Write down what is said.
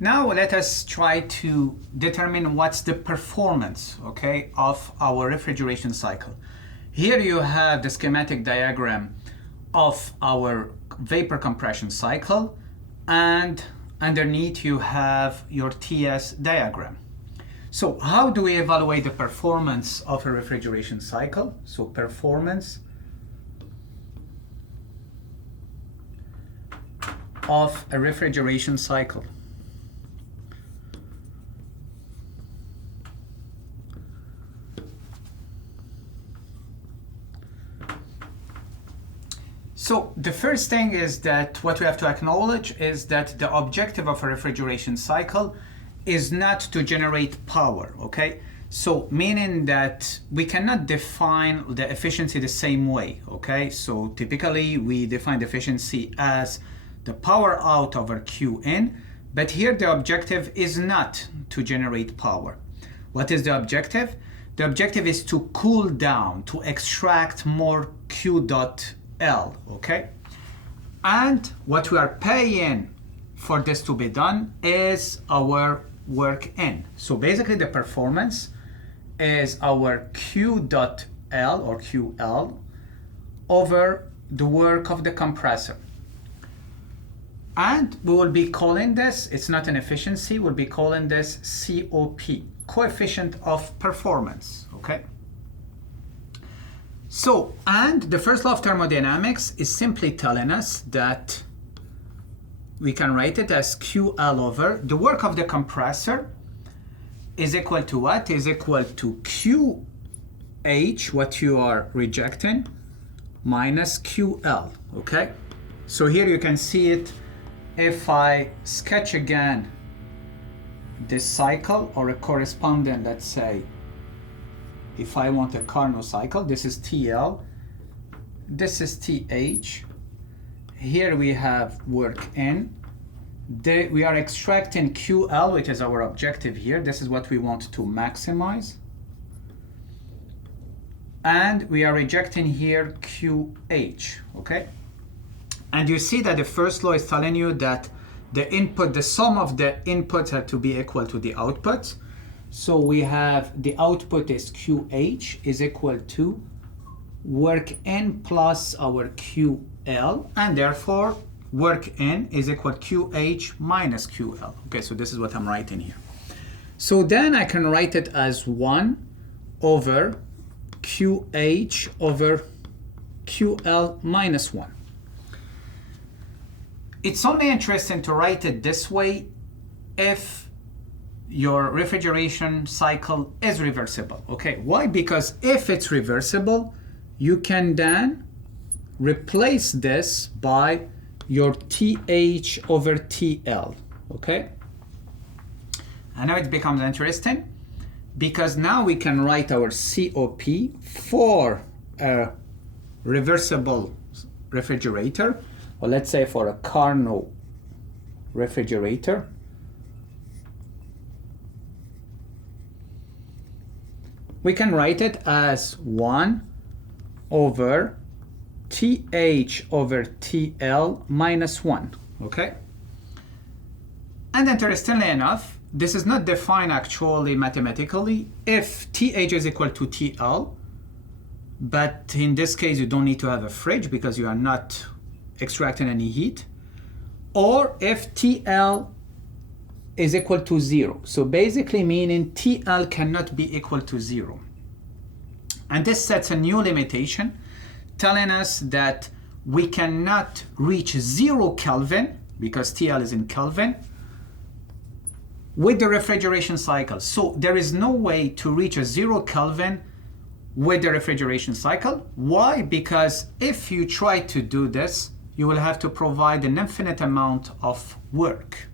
Now let us try to determine what's the performance, okay, of our refrigeration cycle. Here you have the schematic diagram of our vapor compression cycle, and underneath you have your TS diagram. So how do we evaluate the performance of a refrigeration cycle? So performance of a refrigeration cycle. So the first thing is that what we have to acknowledge is that the objective of a refrigeration cycle is not to generate power, okay? So meaning that we cannot define the efficiency the same way, okay? So typically we define the efficiency as the power out over Q in, but here the objective is not to generate power. What is the objective? The objective is to cool down, to extract more Q dot L, okay? And what we are paying for this to be done is our work in. So basically the performance is our Q dot L or QL over the work of the compressor. And we will be calling this, it's not an efficiency, we'll be calling this COP, coefficient of performance, okay? So, and the first law of thermodynamics is simply telling us that we can write it as QL over the work of the compressor is equal to what? Is equal to QH, what you are rejecting, minus QL, okay? So here you can see it. If I sketch again this cycle or a corresponding, let's say, if I want a Carnot cycle, this is TL, this is TH. Here we have work in. We are extracting QL, which is our objective here. This is what we want to maximize. And we are rejecting here QH, okay? And you see that the first law is telling you that the input, the sum of the inputs have to be equal to the outputs. So we have the output is QH is equal to work in plus our QL, and therefore work in is equal to QH minus QL. Okay, so this is what I'm writing here. So then I can write it as 1 over QH over QL minus 1. It's only interesting to write it this way if your refrigeration cycle is reversible. Okay, why? Because if it's reversible, you can then replace this by your TH over TL, okay? And now it becomes interesting because now we can write our COP for a reversible refrigerator, or let's say for a Carnot refrigerator. We can write it as 1 over TH over TL minus 1, okay? And interestingly enough, this is not defined actually mathematically if TH is equal to TL, but in this case you don't need to have a fridge because you are not extracting any heat, or if TL is equal to 0. So basically meaning TL cannot be equal to 0. And this sets a new limitation telling us that we cannot reach 0 Kelvin, because TL is in Kelvin, with the refrigeration cycle. So there is no way to reach a 0 Kelvin with the refrigeration cycle. Why? Because if you try to do this, you will have to provide an infinite amount of work.